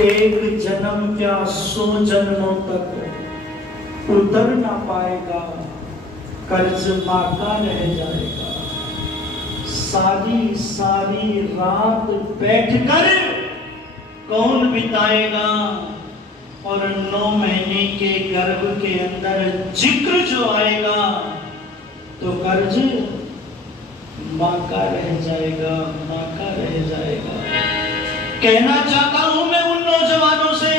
एक जन्म क्या 100 जन्मों तक उतर ना पाएगा, कर्ज माँ का रह जाएगा। सारी सारी रात बैठकर कौन बिताएगा, और 9 महीने के गर्भ के अंदर जिक्र जो आएगा तो कर्ज माँ का रह जाएगा, माँ का रह जाएगा। कहना चाहता हूं मैं उन नौजवानों से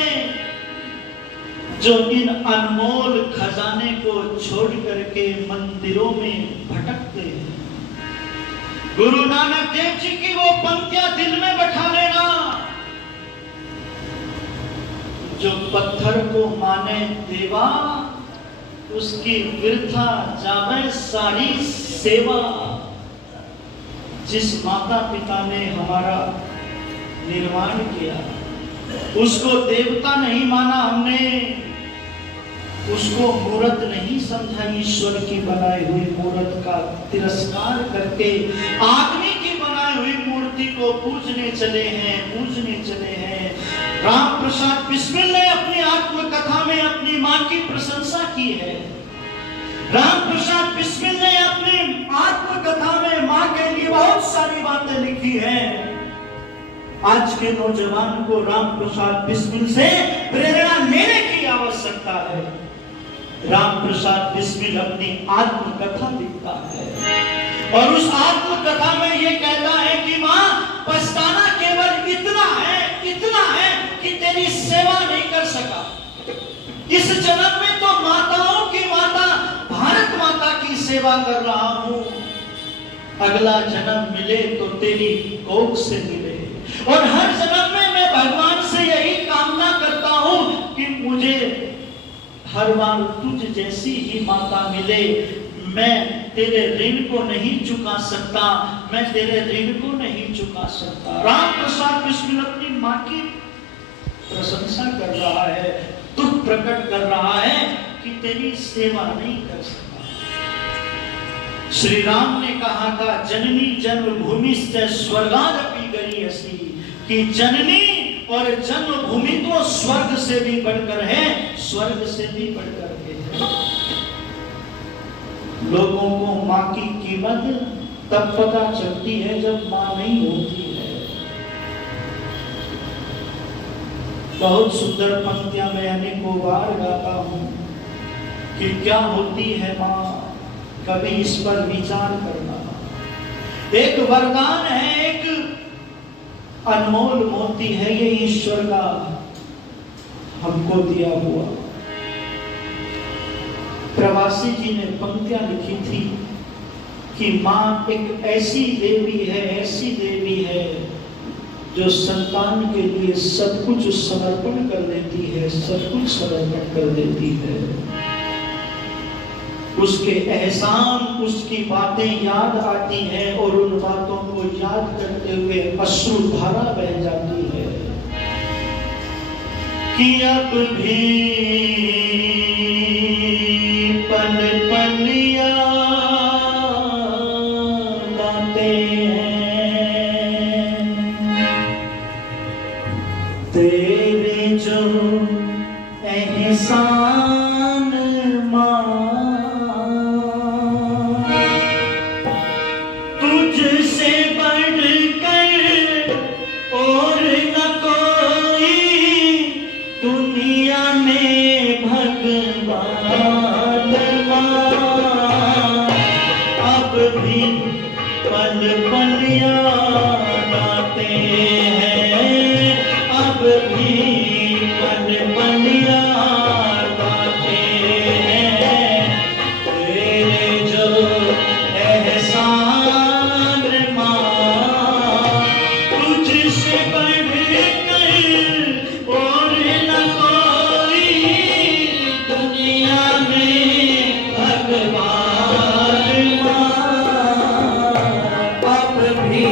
जो इन अनमोल खजाने को छोड़ करके मंदिरों में भटकते हैं। गुरु नानक देव जी की वो पंक्तियां दिल में बैठा लेना, जो पत्थर को माने देवा, उसकी वृथा जावे सारी सेवा। जिस माता पिता ने हमारा निर्माण किया, उसको देवता नहीं माना हमने, उसको मूर्त नहीं समझा, ईश्वर की बनाई हुई मूर्त का तिरस्कार करके आदमी की बनाई हुई मूर्ति को पूजने चले हैं, पूजने चले हैं। राम प्रसाद बिस्मिल ने अपनी आत्मकथा में अपनी मां की प्रशंसा की है। राम प्रसाद बिस्मिल ने अपनी आत्मकथा में मां के लिए बहुत सारी बातें लिखी हैं। आज के नौजवान को राम प्रसाद बिस्मिल से प्रेरणा लेने की आवश्यकता है। राम प्रसाद बिस्मिल अपनी आत्मकथा लिखता है और उस आत्मकथा में ये कहता है कि मां, पछताना केवल इतना है कि तेरी सेवा नहीं कर सका। इस जन्म में तो माताओं की माता भारत माता की सेवा कर रहा हूं, अगला जन्म मिले तो तेरी कोख से मिले। और हर जन्म में मैं भगवान से यही कामना करता हूं कि मुझे हर बार तुझ जैसी ही माता मिले। मैं तेरे ऋण को नहीं चुका सकता, मैं तेरे ऋण को नहीं चुका सकता। राम प्रसाद बिस्मिल अपनी मां की प्रशंसा कर रहा है, दुख प्रकट कर रहा है कि तेरी सेवा नहीं कर सका। श्री राम ने कहा था, जननी जन्मभूमि से स्वर्गादपि गरीयसी, कि जननी और जन्मभूमि तो स्वर्ग से भी बढ़कर है, स्वर्ग से भी बढ़कर है। लोगों को मां की कीमत तब पता चलती है जब मां नहीं होती है। बहुत सुंदर पंक्तियां मैं अनेकों बार गाता हूं कि क्या होती है मां, कभी इस पर विचार करना। एक वरदान है, एक अनमोल मोती है, ये ईश्वर का हमको दिया हुआ। प्रवासी जी ने पंक्तियां लिखी थी कि मां एक ऐसी देवी है जो संतान के लिए सब कुछ समर्पण कर देती है, सब कुछ समर्पण कर देती है। उसके एहसान, उसकी बातें याद आती हैं और उन बातों को याद करते हुए अश्रुधारा बह जाती है कि अब भी पल पल याद आते हैं तेरे जो एहसान मां, तुझसे बढ़कर और न कोई दुनिया में भगवान मां। अब भी पल पल याद आते हैं, अब भी पल पल याद आते हैं तेरे जो एहसान मां, तुझसे बढ़कर और न कोई दुनिया में भगवान मां। अब भी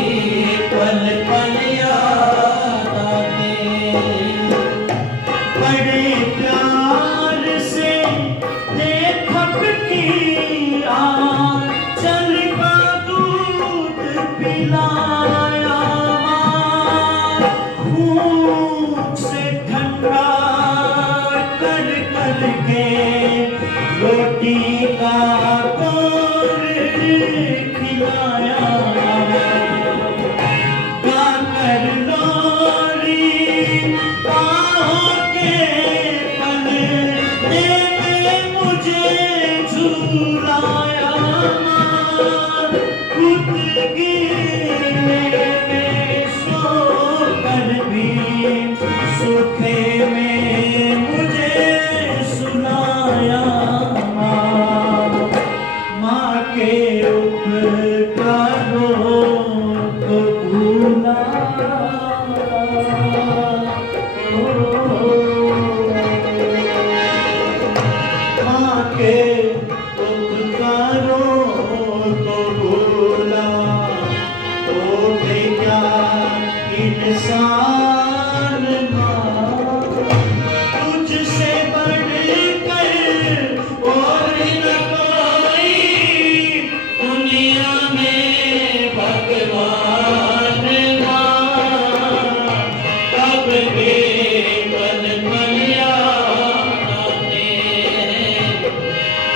खिलाया, गाकर लोरी बाहों के पर्दे में मुझे झूलाया, खुद गिरे में सोकर भी सूखे में मुझे सुनाया। माँ के उपकारों को भूला, माँ के उपकारों को भूला, तो भी क्या इंसान तुझसे बढ़कर और न कोई दुनिया में भगवान अब भी पल पल याद आते हैं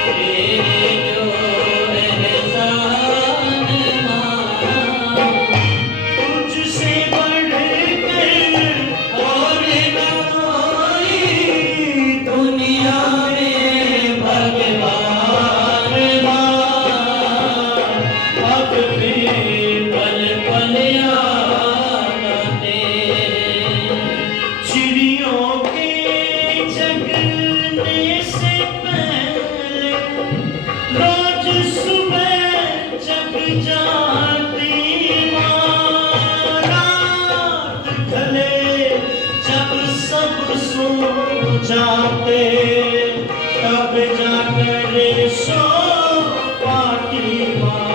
तेरे जो एहसान तुझसे बढ़कर और न कोई दुनिया में भगवान अब भी पल पल याद आते हैं। चिड़ियों के जगने से पहले रोज सुबह जग जाती माँ, रात ढले जब सब सो जाते तब जाकर सो पाती माँ।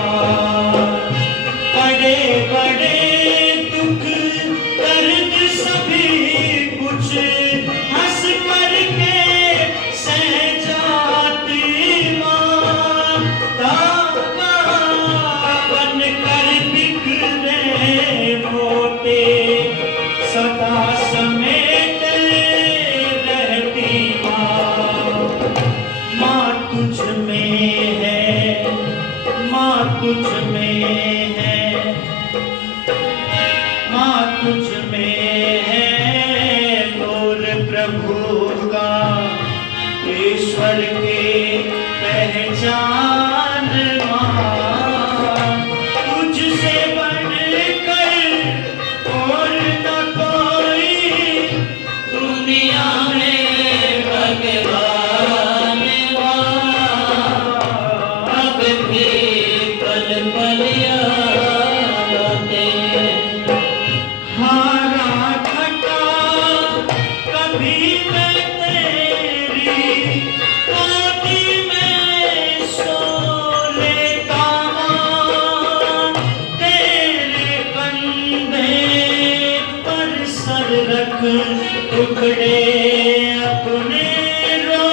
बड़े बड़े दुख दर्द सभी कुछ हंस करके सह जाती माँ, ताका बन कर बिखरे मोटे सदा समेट रहती माँ। माँ तुझ में है, माँ तुझ में है, माँ तुझ में है नूर प्रभु का, ईश्वर की पहचान माँ। तुझसे बढ़कर और न कोई दुनिया में भगवान अब भी पल पल याद आते हैं। हारा थका कभी मैं तेरी गोदी में सो लेता माँ, तेरे कंधे पर सर रख टुकड़े अपने रो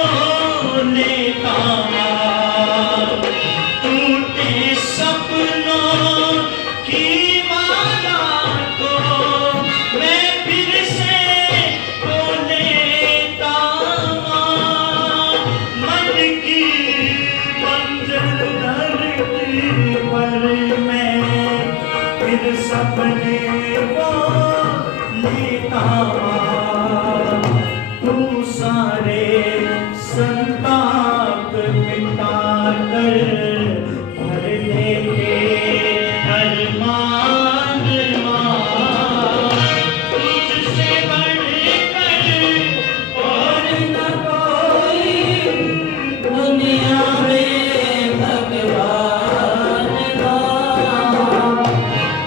लेता माँ। टूटे सपनों की माला को मैं फिर से खो लेता माँ। मन की मंजिल धरती पर मैं फिर सपने वो लेता माँ। तू सारे संताप मिटा कर भर लेके अरमान माँ। तुझसे बढ़कर और न कोई दुनिया में भगवान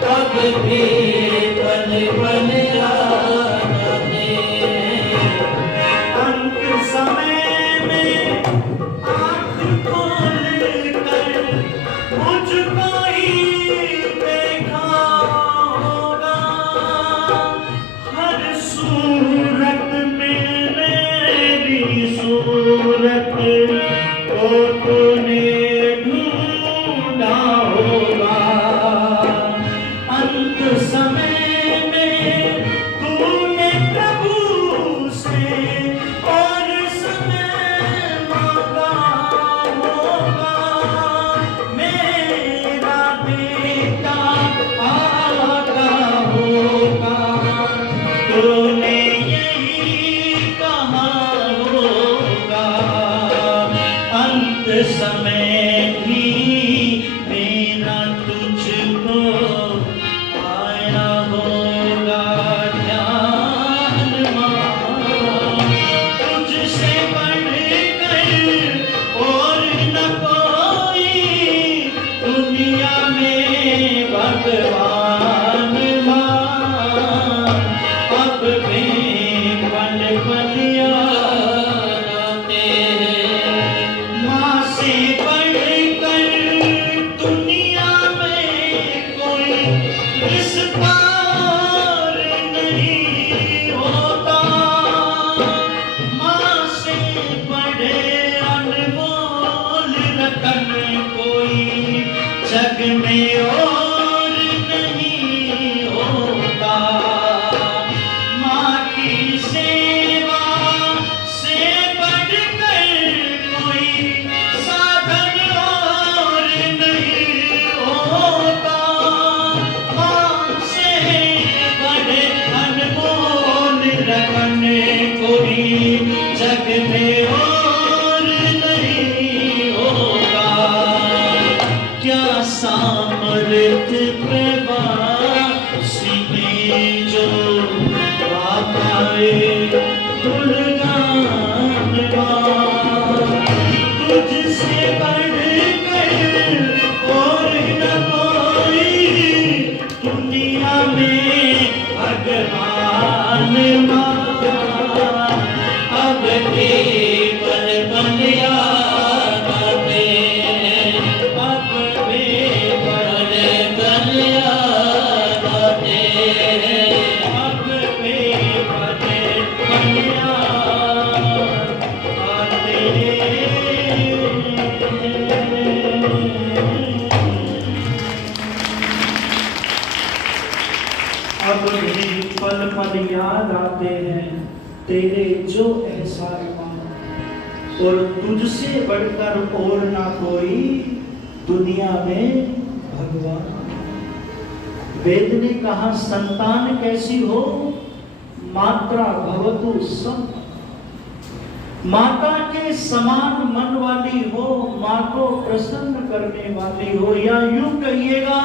अब भी पल पल याद आते हैं। अंत समय में आँख खोल कर मुझको ही देखा होगा, हर सूरत में मेरी सूरत को तूने ढूंढा होगा। अंत समय में जग में और नहीं होता, माँ की सेवा से बढ़कर कोई साधन और नहीं होता, माँ से बड़े अनमोल रतन कोई जग में और नहीं होता। क्या सामर्थ्य प्रवासी में जो गा पाए गुणगान गान, तुझसे बढ़कर और न कोई दुनिया में भगवान मां। अब केवल बन याद आते हैं, अब केवल बन याद आते हैं, अब केवल बन याद आते हैं। अब भी पल पल याद आते हैं तेरे जो एहसान मान, और तुझसे बढ़कर और ना कोई दुनिया में भगवान। वेद ने कहा संतान कैसी हो, मात्रा भवतु सम, माता के समान मन वाली हो, माँ को प्रसन्न करने वाली हो, या यूं कहिएगा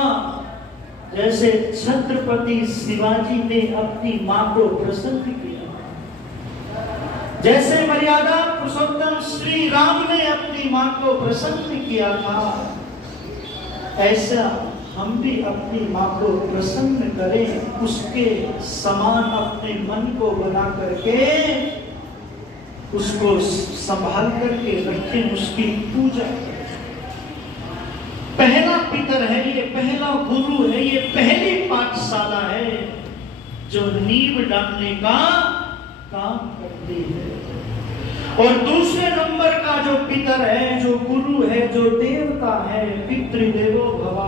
जैसे छत्रपति शिवाजी ने अपनी माँ को प्रसन्न किया, जैसे मर्यादा पुरुषोत्तम श्री राम ने अपनी माँ को प्रसन्न किया था, ऐसा हम भी अपनी माँ को प्रसन्न करें, उसके समान अपने मन को बना करके उसको संभाल करके रखें, उसकी पूजा करें। पहला पितर है ये, पहला गुरु है ये, पहली पाठशाला है जो नींव डालने का काम करती है। और दूसरे नंबर का जो पितर है, जो गुरु है, जो देवता है, पितृदेवो भव,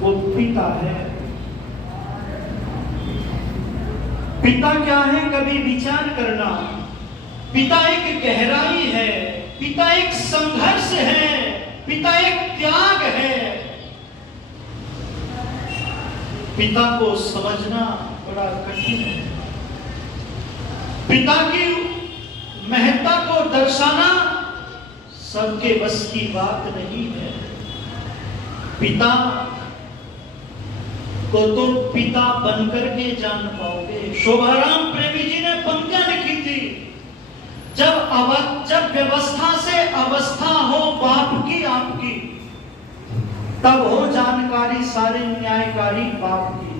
वो पिता है। पिता क्या है, कभी विचार करना। पिता एक गहराई है, पिता एक संघर्ष है, पिता एक त्याग है। पिता को समझना बड़ा कठिन है। पिता की महत्ता को दर्शाना सबके बस की बात नहीं है। पिता को तो पिता बनकर के जान पाओगे। शोभाराम प्रेमी जी ने पंक्तियां लिखी थी, जब व्यवस्था से अवस्था हो बाप की आपकी, तब हो जानकारी सारे न्यायकारी बाप की।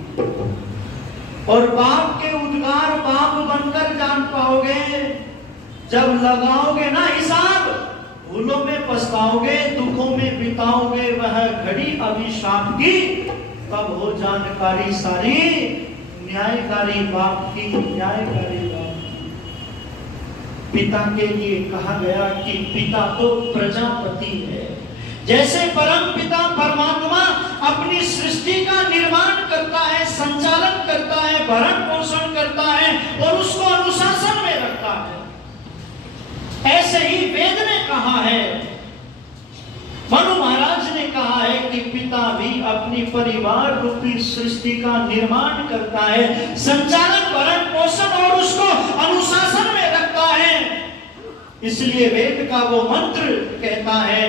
और बाप के उद्गार बाप बनकर जान पाओगे जब लगाओगे ना हिसाब, भूलों में पछताओगे, दुखों में बिताओगे वह घड़ी अभिशाप की, तब हो जानकारी सारी न्यायकारी बाप की, न्यायकारी बाप की। पिता के लिए कहा गया कि पिता तो प्रजापति है। जैसे परम पिता परमात्मा अपनी सृष्टि का निर्माण करता है, संचालन करता है, भरण पोषण करता है और उसको अनुशासन में रखता है, ऐसे ही वेद ने कहा है, मनु महाराज ने कहा है कि पिता भी अपनी परिवार रूपी सृष्टि का निर्माण करता है, संचालन, भरण पोषण और उसको अनुशासन में रखता है। इसलिए वेद का वो मंत्र कहता है,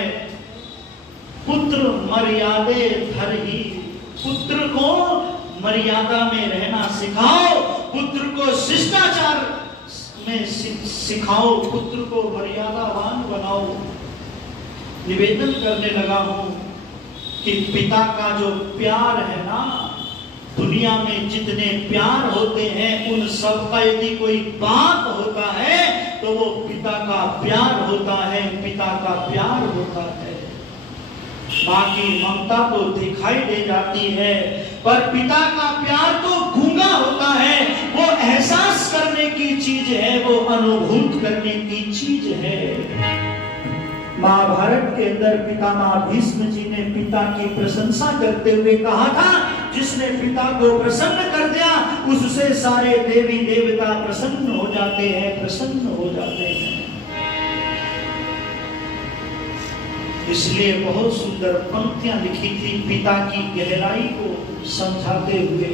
पुत्र मर्यादे धरहि, पुत्र को मर्यादा में रहना सिखाओ, पुत्र को शिष्टाचार में सिखाओ, पुत्र को मर्यादावान बनाओ। निवेदन करने लगा हूं कि पिता का जो प्यार है ना, दुनिया में जितने प्यार होते हैं उन सब का यदि कोई बाप होता है तो वो पिता का प्यार होता है, पिता का प्यार होता है। बाकी ममता तो दिखाई दे जाती है, पर पिता का प्यार तो गूंगा होता है, वो एहसास करने की चीज है, वो अनुभूत करने की चीज है। महाभारत के अंदर पितामह भीष्म जी ने पिता की प्रशंसा करते हुए कहा था, जिसने पिता को प्रसन्न कर दिया उससे सारे देवी देवता प्रसन्न हो जाते हैं, प्रसन्न हो जाते हैं। इसलिए बहुत सुंदर पंक्तियां लिखी थी पिता की गहराई को समझाते हुए।